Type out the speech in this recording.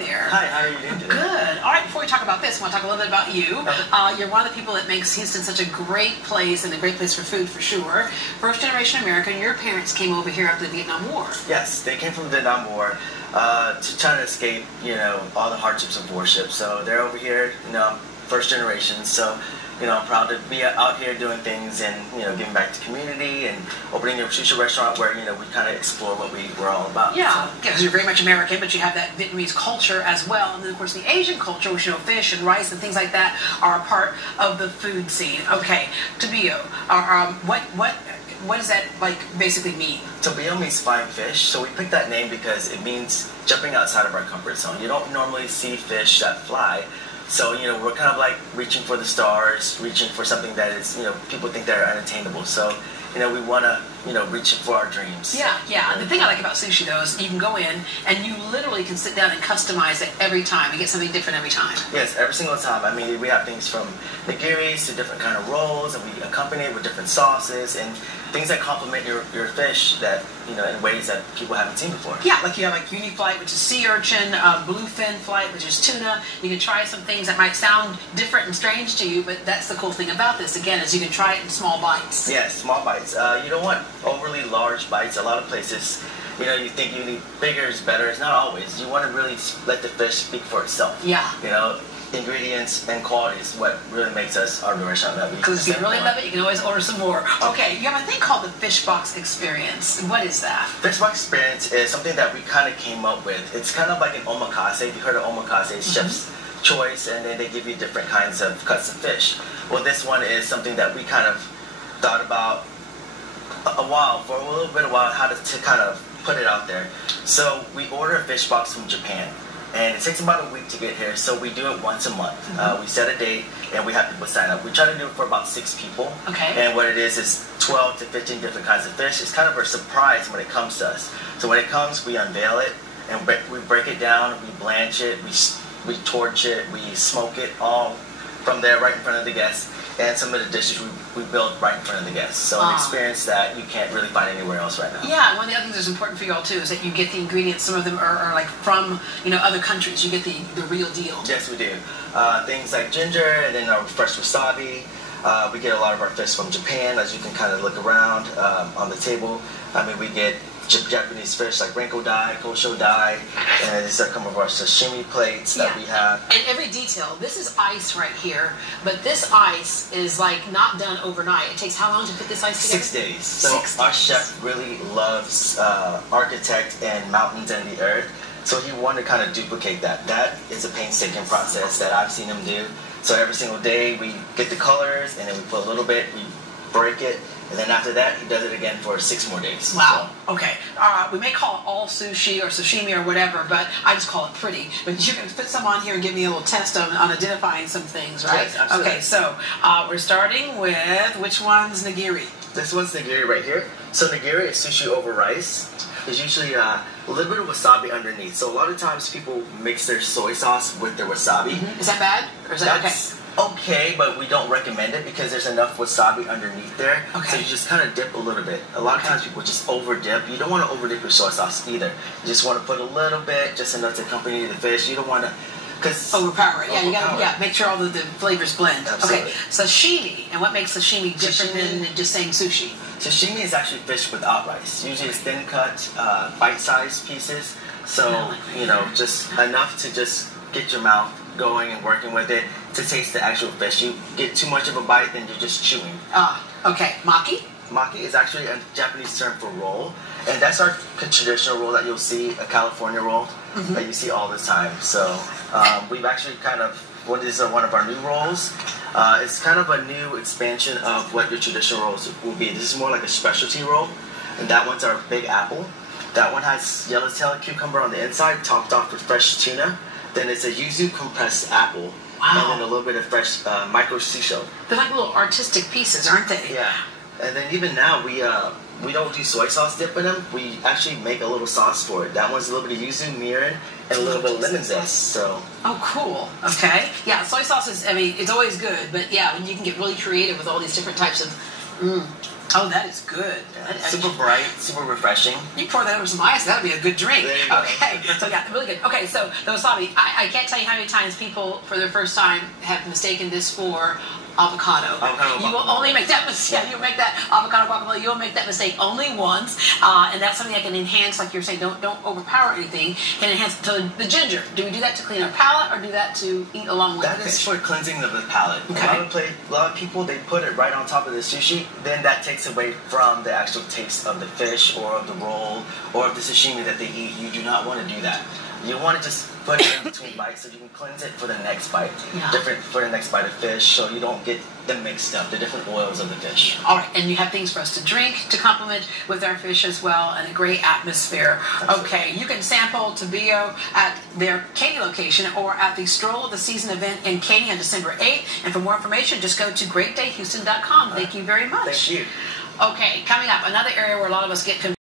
there. Hi, how are you doing today? Good. All right, before we talk about this, I want to talk a little bit about you. Okay. You're one of the people that makes Houston such a great place and a great place for food, for sure. First generation American. Your parents came over here after the Vietnam War. Yes, they came from the Vietnam War to try to escape, all the hardships of warship. So they're over here, first generation. So, I'm proud to be out here doing things and, giving back to the community and opening a sushi restaurant where, we kind of explore what we're all about. Yeah, so. because you're very much American, but you have that Vietnamese culture as well. And then, of course, the Asian culture, which, fish and rice and things like that are a part of the food scene. Okay, Tobio, what does that, basically mean? Tobio means flying fish. So we picked that name because it means jumping outside of our comfort zone. You don't normally see fish that fly. So, we're kind of like reaching for the stars, reaching for something that is, people think they're unattainable. So, we want to, reach for our dreams. Yeah. The thing I like about sushi, though, is you can go in and you literally can sit down and customize it every time. You get something different every time. Yes, every single time. I mean, we have things from nigiris to different kind of rolls, and we accompany it with different sauces and things that complement your fish that, in ways that people haven't seen before. Yeah, like you have uni flight, which is sea urchin, bluefin flight, which is tuna. You can try some things that might sound different and strange to you, but that's the cool thing about this, again, is you can try it in small bites. Yes, small bites. You don't want overly large bites. A lot of places, you think you need bigger is better. It's not always. You want to really let the fish speak for itself. Yeah. Ingredients and quality is what really makes us our restaurant that we. Because if you really love it, you can always order some more. Okay, you have a thing called the Fish Box Experience. What is that? Fish Box Experience is something that we kind of came up with. It's kind of like an omakase. If you heard of omakase, it's chef's choice, and then they give you different kinds of cuts of fish. Well, this one is something that we kind of thought about for a little bit how to kind of put it out there. So we order a fish box from Japan. And it takes about a week to get here, so we do it once a month. We set a date, and we have people sign up. We try to do it for about 6 people. Okay. And what it is 12 to 15 different kinds of fish. It's kind of a surprise when it comes to us. So when it comes, we unveil it, and we break it down, we blanch it, we torch it, we smoke it all from there right in front of the guests. And some of the dishes we build right in front of the guests. So an experience that you can't really find anywhere else right now. Yeah, one of the other things that's important for you all too is that you get the ingredients. Some of them are like from other countries. You get the real deal. Yes, we do. Things like ginger, and then our fresh wasabi. We get a lot of our fish from Japan, as you can kind of look around on the table. I mean, we get Japanese fish like renko dai, kosho dai, and these are some of our sashimi plates that we have. And every detail. This is ice right here, but this ice is not done overnight. It takes how long to put this ice together? 6 days. So our chef really loves architect and mountains and the earth, so he wanted to kind of duplicate that. That is a painstaking process that I've seen him do. So every single day we get the colors, and then we put a little bit, we break it, and then after that, he does it again for 6 more days. Wow. So. Okay. We may call it all sushi or sashimi or whatever, but I just call it pretty. But you can put some on here and give me a little test on identifying some things, right? Yes, absolutely. Okay, so we're starting with, which one's nigiri? This one's nigiri right here. So nigiri is sushi over rice. There's usually a little bit of wasabi underneath. So a lot of times people mix their soy sauce with their wasabi. Is that bad? Or is that okay? Okay, but we don't recommend it because there's enough wasabi underneath there. Okay. So you just kind of dip a little bit. A lot of times people just over dip. You don't want to over dip your soy sauce either. You just want to put a little bit, just enough to accompany the fish. You don't want to, overpower it. Yeah, you gotta make sure all the flavors blend. Absolutely. Okay, sashimi. And what makes sashimi different than just saying sushi? Sashimi is actually fish without rice. Usually it's thin cut, bite-sized pieces. So, just enough to just get your mouth going and working with it to taste the actual fish. You get too much of a bite, then you're just chewing. Okay. Maki? Maki is actually a Japanese term for roll, and that's our traditional roll that you'll see, a California roll that you see all the time. So we've actually this is one of our new rolls. It's kind of a new expansion of what your traditional rolls will be. This is more like a specialty roll, and that one's our big apple. That one has yellowtail cucumber on the inside, topped off with fresh tuna. Then it's a yuzu compressed apple. Wow. And then a little bit of fresh micro seashell. They're like little artistic pieces, aren't they? Yeah. And then even now, we don't do soy sauce dip in them. We actually make a little sauce for it. That one's a little bit of yuzu, mirin, and a little bit of lemon zest. So. Oh, cool. Okay. Yeah, soy sauce is, it's always good. But yeah, you can get really creative with all these different types of Oh, that is good. Yeah, super bright, super refreshing. You pour that over some ice, that would be a good drink. There you go. Okay, so yeah, really good. Okay, so the wasabi, I can't tell you how many times people, for their first time, have mistaken this for avocado. You will only make that mistake. Yeah, you'll make that avocado guacamole. You'll make that mistake only once, and that's something that can enhance, like you're saying. Don't overpower anything. Can enhance. So the ginger. Do we do that to clean our palate, or do that to eat along with that the is fish? for cleansing of the palate. Okay. A lot of people, they put it right on top of the sushi. Then that takes away from the actual taste of the fish or of the roll or of the sashimi that they eat. You do not want to do that. You want to just put it in between bites so you can cleanse it for the next bite. Yeah. Different for the next bite of fish, so you don't get them mixed up, the different oils of the fish. All right, and you have things for us to drink to complement with our fish as well, and a great atmosphere. Absolutely. Okay, you can sample Tabio at their Katy location or at the Stroll of the Season event in Katy on December 8th. And for more information, just go to greatdayhouston.com. Thank you very much. Thank you. Okay, coming up, another area where a lot of us get confused.